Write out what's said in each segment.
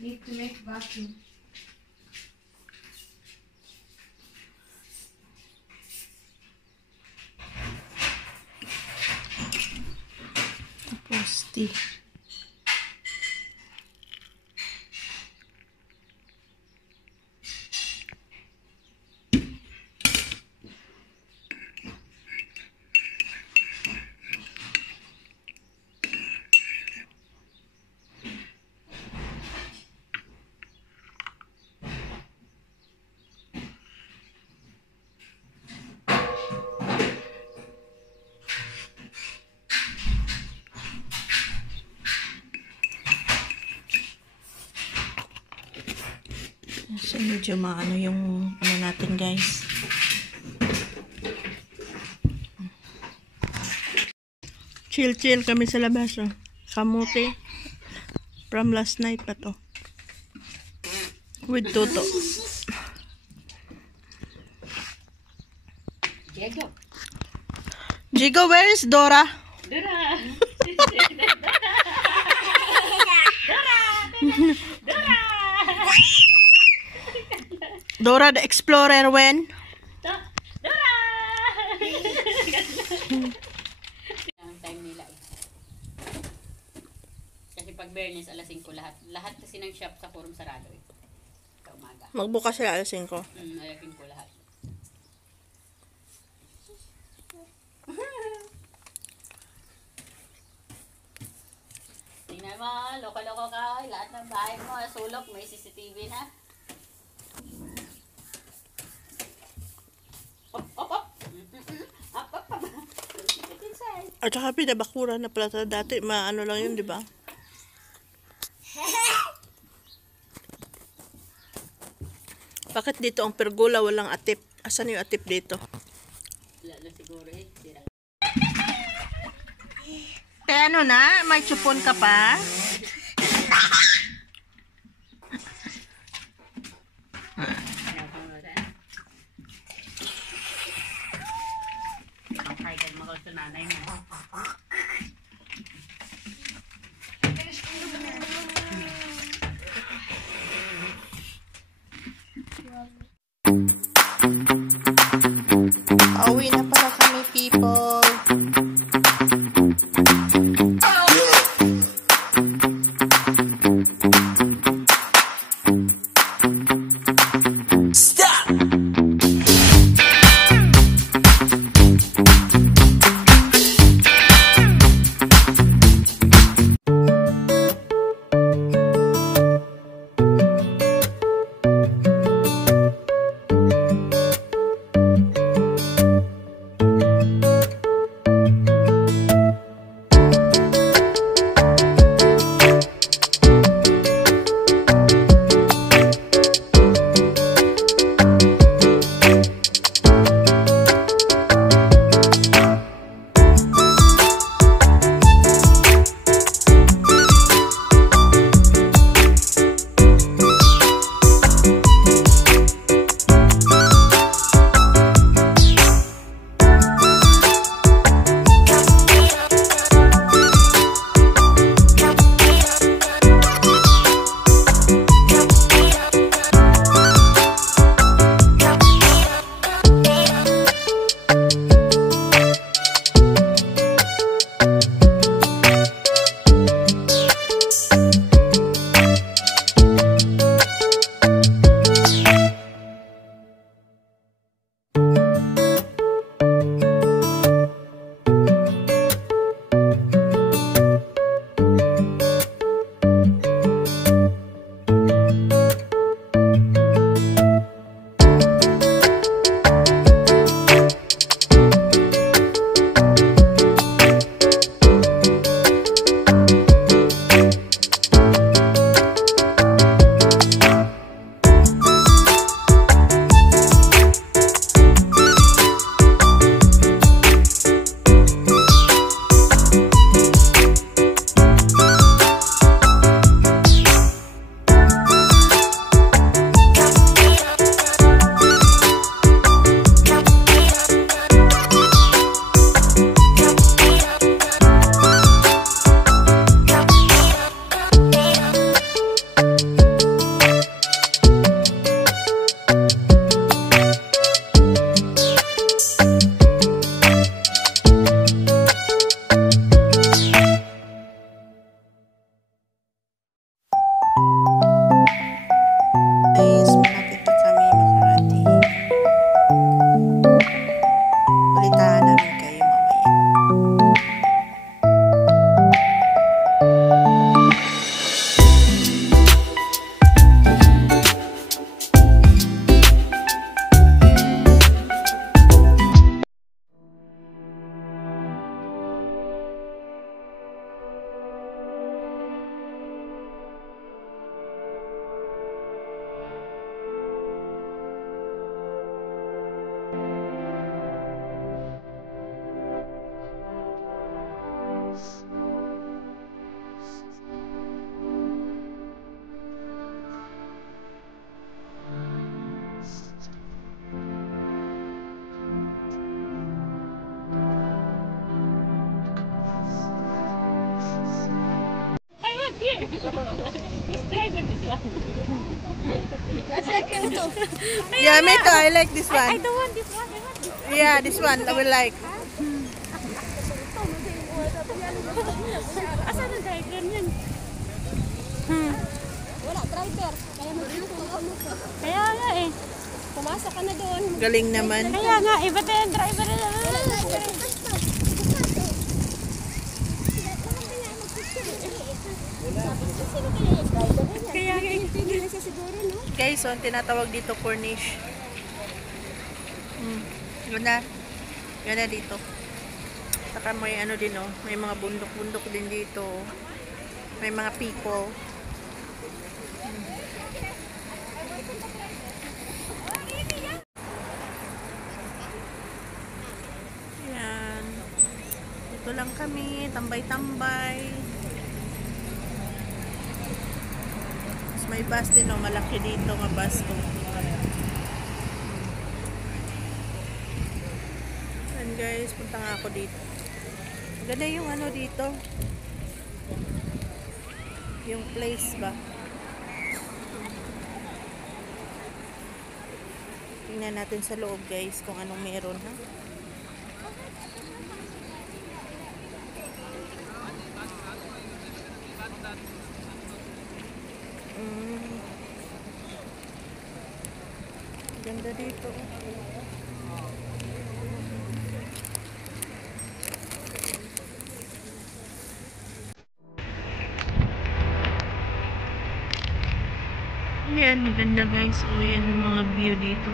Need to make vacuum. Tapos tea. So, medyo maano yung ano natin, guys. Chill kami sa labas, oh. Kamuti. From last night pa to. With Toto. Jigo, where is Dora? Dora! Dora the Explorer when? Dora! Ang time nila eh. Kasi pag Bernes, alas 5 lahat. Lahat kasi ng shop sa Forum sarado eh. Sa umaga. Magbukas sila alas 5. Alas 5 lahat. Tingnan mo, loko-loko ka. Lahat ng bahay mo, sulok, may CCTV na. At saka pinabakura na pala dati, maano lang yun, di ba? Bakit dito ang pergola walang atip? Asan yung atip dito? Wala na siguro eh. Sira. Kaya ano na? May chupon ka pa? Kailan mo sa nanay mo. Pauwi na pala kami, people. Yeah, me too. I like this one. I don't want this one. I want this one. Yeah, this one I will like. Asan ang driver niyan? Wala driver. Kaya magluto. Kaya nga eh. Pumasok ka na doon. Galing naman. Kaya nga eh. Ba't yung driver na Kaya nga hindi na siya siguro, no? Guys, so ang tinatawag dito Cornish. Ganda. Ganda dito. Saka may ano din oh, may mga bundok-bundok din dito. May mga people. Yan. Dito lang kami, tambay-tambay. Tapos may bus din oh, malaki dito nga bus ko. Yan guys, punta nga ako dito. Ganda yung ano dito. Yung place ba? Tingnan natin sa loob guys kung anong meron ha. Ganda dito. Ayan, maganda guys. O, yan yung mga view dito.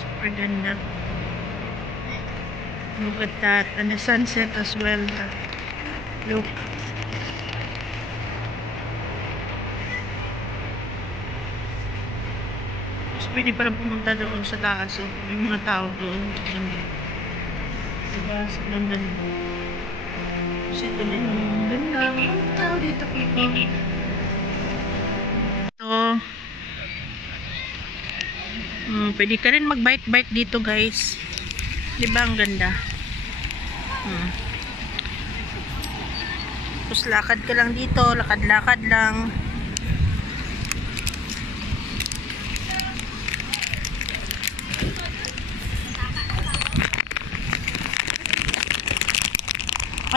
Super ganda. Look at that. And the sunset as well. Look. Mas pwede pala pumunta doon sa taas. Oh. May mga tao doon. Ganda. Diba? Sa ganda dito. Kasi ito din yung ganda. Mga tao dito people. Ito. Pwede ka rin mag-bike-bike dito guys. Diba ang ganda? Tapos lakad ka lang dito. Lakad-lakad lang.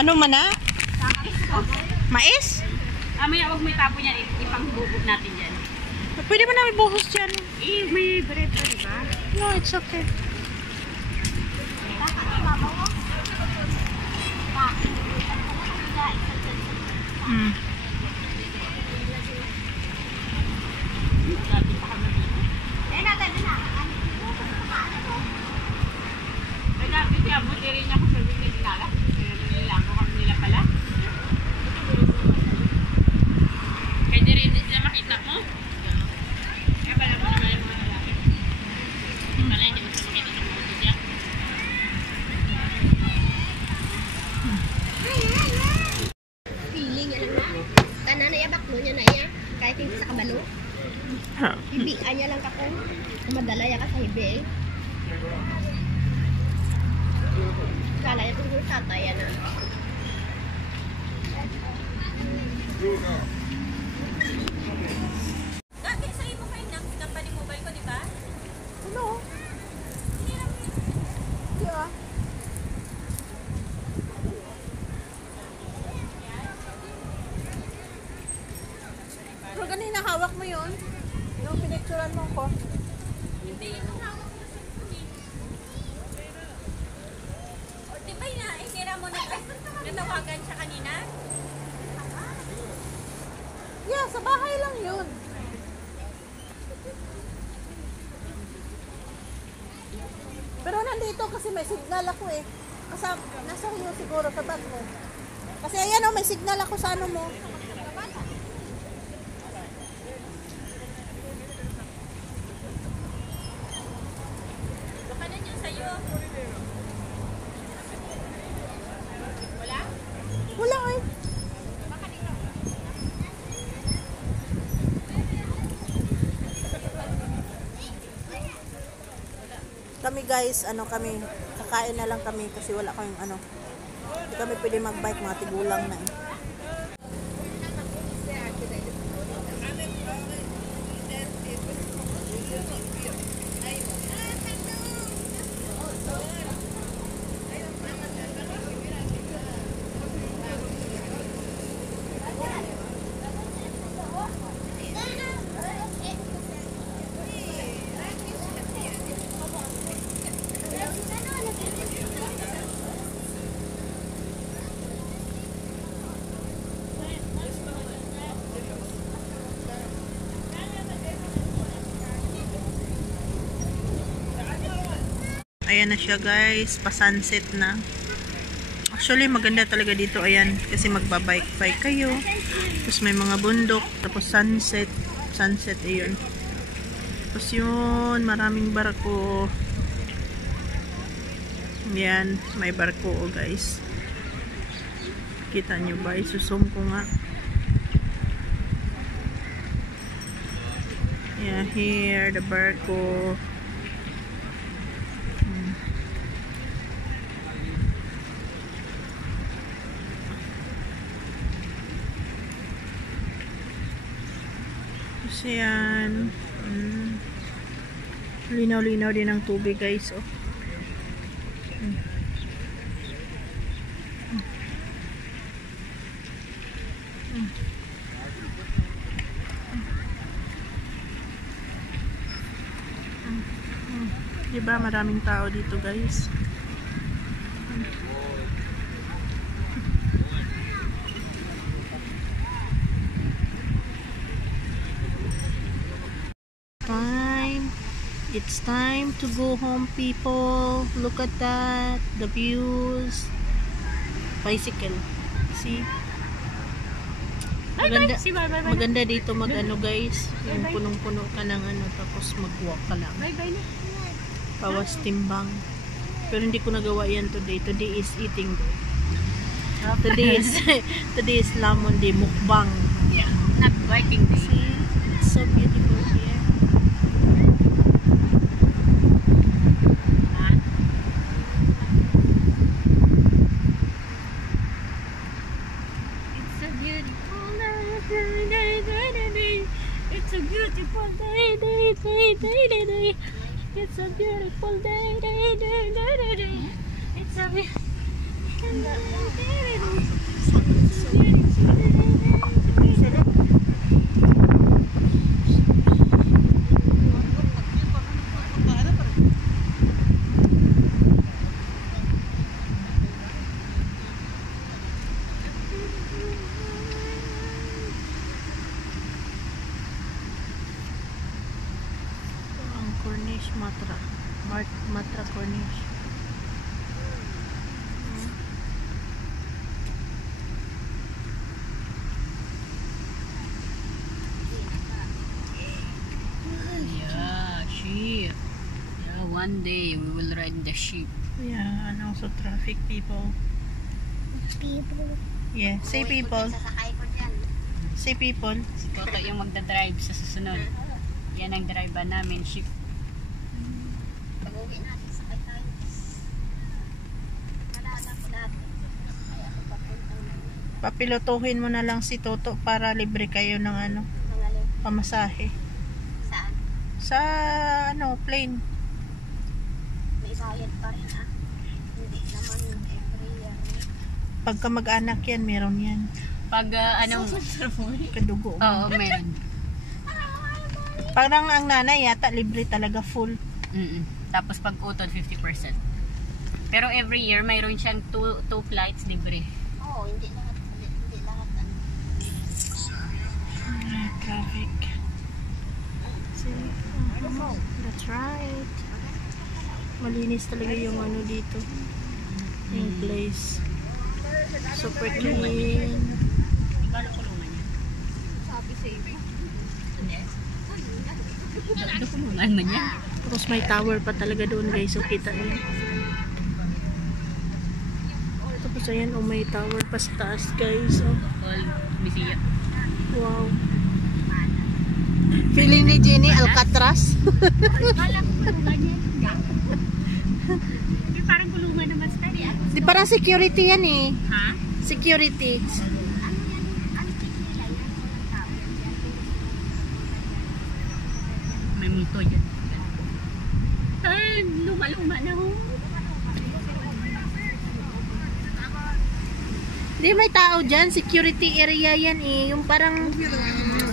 Ano man na? Mais? Mamaya huwag may tapo niyan. Ipangbubog natin dyan. Pwede mo namin buhos dyan. Eh, may bread pa diba? No, it's okay. Kaya kasi abuti rin niya kung sabi niya dinala. Nilago kami nila pala. Kaya di rin sila makita mo. Kaya pala mo naman yung mga lalaki. Pala hindi mo sa makita ng mga niya. Feeling niya lang na. Tanan na iya baklo niya na iya. Kahit hindi sa kabalo. Hibian niya lang kako. Madala ya ka sa hibi eh. Kala niya siguro tatay yan ah. Dati sa imo kayo ng company mobile ko, di ba? Ano? Yeah. Pero ganun hawak mo yun. Yung pinicturan mo ko. Hindi. O, di ba na? Ikira mo na. Natawagan siya kanina? Yeah, sa bahay lang yun. Pero nandito kasi may signal ako eh. Kasi nasa iyo siguro sa bag mo. Kasi ayan oh, may signal ako sa ano mo. Baka na niya sa'yo. Wala? Wala eh. Kami guys, ano kami, kakain na lang kami kasi wala kaming ano. Hindi kami pwede mag-bike, mga tigulang na eh. siya guys, pa-sunset na. Actually maganda talaga dito, ayan, kasi magbabike kayo. Tapos may mga bundok, tapos sunset, ayun. Tapos yun, maraming barko. Yan, may barko guys. Kita nyo ba? Isusum ko nga. Yeah, here, the barko. Kasi yan. Linaw-linaw din ang tubig guys. Oh. Diba maraming tao dito guys. It's time to go home, people. Look at that, the views. Bicycle, see? Maganda, maganda dito mag-ano guys, yung punong-puno ka ng ano, tapos mag-walk ka lang. Pawas timbang. Pero hindi ko nagawa yan today. Today is eating day. Today is lamon day, mukbang. Yeah, not biking day. See? It's so beautiful here. It's a beautiful day, day, day, day, day, day. It's a beautiful day, day, day, day, day, day. It's a beautiful Cornish Matra Cornish. Yeah, sheep. Yeah, one day we will ride the sheep. Yeah, and also traffic people. Yeah, say people. Sasakay ko dyan. Say people. Si Toto yung magdadrive sa susunod. Yan ang driver namin, sheep. Pag-uwi natin, sakay tayo. Malala ko dati. Ay, ako papuntang Papilotuhin mo na lang si Toto para libre kayo ng ano, nangalim. pamasahe. Saan? Sa ano, plane. May bayad pa rin ah. Hindi naman every year. Pagka mag-anak yan, meron yan. Pag anong... Kadugo. Oo, meron. Parang ang nanay yata libre talaga full. Tapos pag utod, 50%. Pero every year, mayroon siyang two flights libre. Oo, hindi lahat. Hindi lahat ano. Traffic. See? That's right. Malinis talaga yung ano dito. Yung place. Super clean. Gano'n kulungan niya? Sabi sa iyo. Gano'n kulungan man niya? Tapos may tower pa talaga doon guys. So kita niyo. Tapos ayan, oh, may tower pa sa taas guys. Oh. All Misia. Wow. Feeling ni Jenny Alcatraz. Kala ko kulungan niya. Hindi parang kulungan naman sa tayo. Di parang security yan eh. Ha? Security. May multo dyan. Ay, luma-luma na ho. Di may tao dyan. Security area yan eh. Yung parang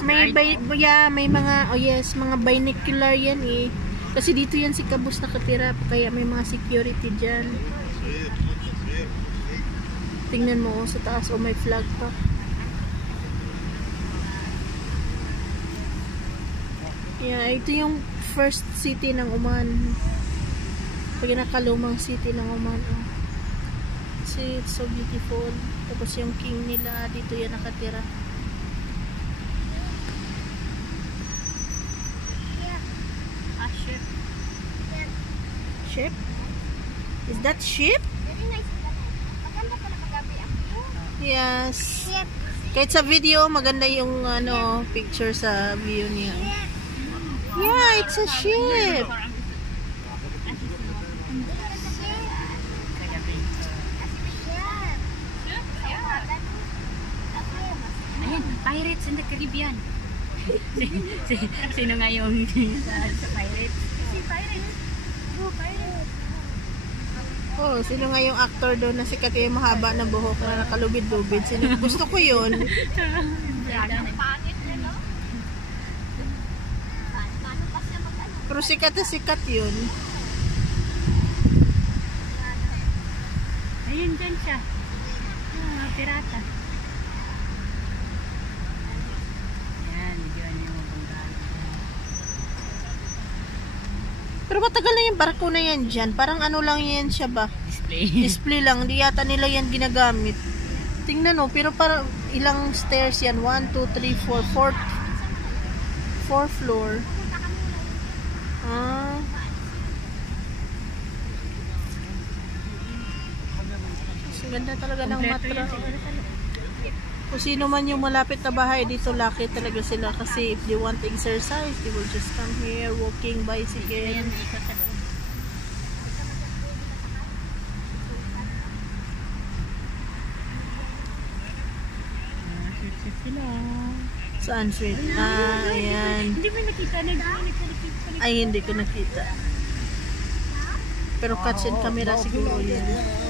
may may mga, oh yes, mga binocular yan eh. Kasi dito yan si Kabus nakatira. Kaya may mga security dyan. Tingnan mo sa taas. Oh, may flag pa. Yeah, ito yung first city ng Oman. Pinakalumang city ng Oman. Oh. See, it's so beautiful. Tapos yung king nila, dito yan nakatira. Ship. Ship? Is that ship? Very nice pala. Maganda pala paggabi ang view. Yes. Ship. Kahit sa video, maganda yung ano, picture sa view niya. Yeah, it's a ship. Ayan, Pirates in the Caribbean. Sino nga yung sa Pirates? Si Pirates. Oh, Pirates. Oh, sino nga yung actor doon na sikat yung mahaba na buhok na nakalubid-lubid? Sino? Gusto ko yun. Pangit na, no? Paano pa siya mag-ano? Pero sikat na sikat yun. Ayun, dyan siya. Mga pirata. Yan, yun yung banggaan. Pero matagal na yung barko na yan dyan. Parang ano lang yan siya ba? Display. Display lang. Di yata nila yan ginagamit. Tingnan no, pero parang ilang stairs yan? 1, 2, 3, 4, 4 floor. Ah. Ang ganda talaga ng Matra. Kung sino man yung malapit na bahay dito, lucky talaga sila kasi if they want to exercise, they will just come here, walking, bicycle. Ayan, ikot sa loob. Sila. Saan sweet? Ah, ayan. Hindi mo nakita na Ay, hindi ko nakita. Pero catch and camera siguro yan.